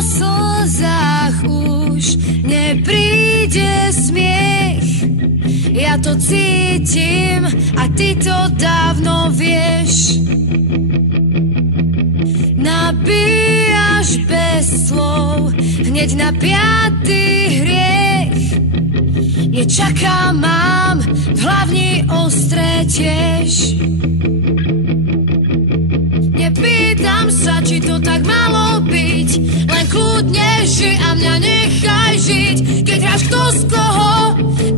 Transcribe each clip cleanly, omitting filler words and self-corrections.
slzách už nepríde smiech. Ja to cítim a ty to dávno vieš. Nabíjaš bez slov hneď na 5. hriech. Nečakám, mám v hlavni ostré tiež. Nepýtam sa, či to tak malo byť, len kľudne ži a mňa nechaj žiť. Keď hráš kto z koho,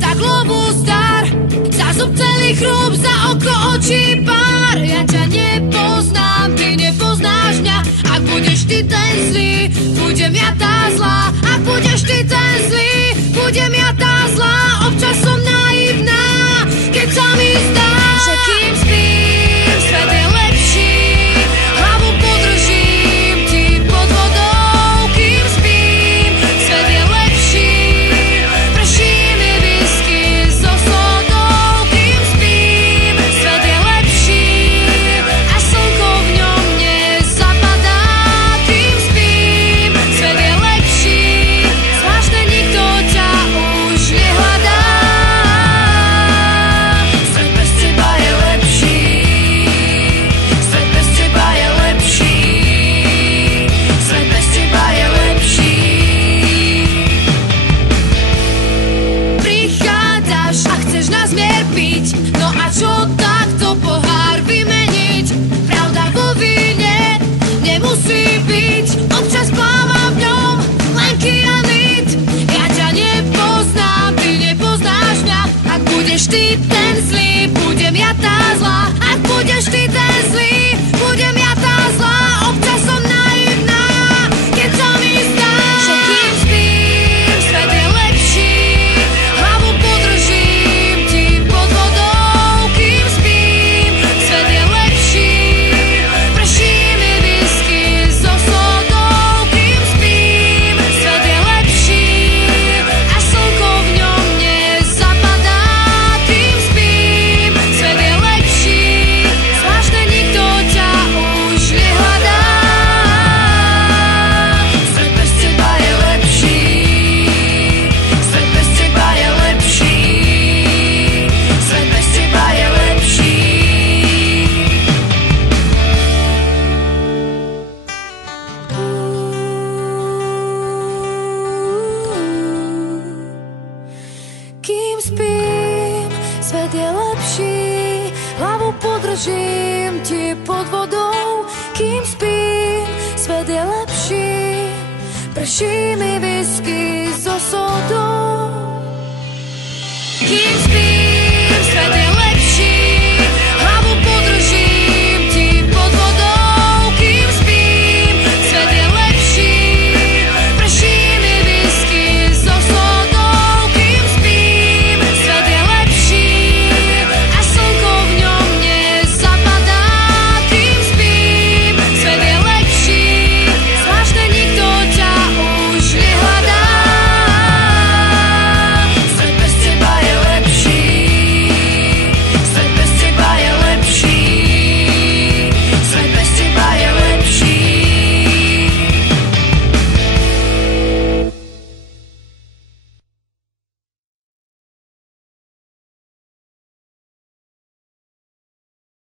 tak lovu zdar, za zub celý chrúb, za oko očí pár. Ja ťa nepoznám, ty nepoznáš mňa. Ak budeš ty ten zlý, budem ja tá zlá. Ak budeš ty ten zlý, budem ja tá zlá. Občas som naivná, keď sa mi zdá, že kým spím, svet je lepší. Hlavu podržím ti pod vodou, kým spím, svet je lepší. Prší mi whisky so sodou, kým spím, svet je lepší. A slnko v ňom nezapadá, kým spím, svet je lepší. Zvláštne nikto ťa už nehľadá. Svet bez teba je lepší. Svet bez teba je lepší. Svet bez teba je lepší. Prichádzaš a chceš na zmier piť, no a čo takto pohár vymeniť? Pravda vo víne nemusí byť, občas pláva v ňom len kyanid. Ja ťa nepoznám, ty nepoznáš mňa. Ak budeš ty ten zlý, budem ja tá zlá. Ak budeš ty ten zlý, budem ja tá zlá. Občas som naivná, keď sa mi zdá, že kým spím, svet je lepší. Hlavu podržím ti pod vodou, kým spím, svet je lepší. Prší mi whisky so sodou, kým spím, svet je lepší. A slnko v ňom nezapadá, kým spím, svet je lepší. Zvláštne nikto ťa už nehľadá. Svet bez teba je lepší. Svet bez teba je lepší. Svet bez teba je lepší. Kým spím, svet je lepší. Hlavu podržím ti pod vodou. Kým spím, svet je lepší. Prší mi whisky so sodou. Kým spím,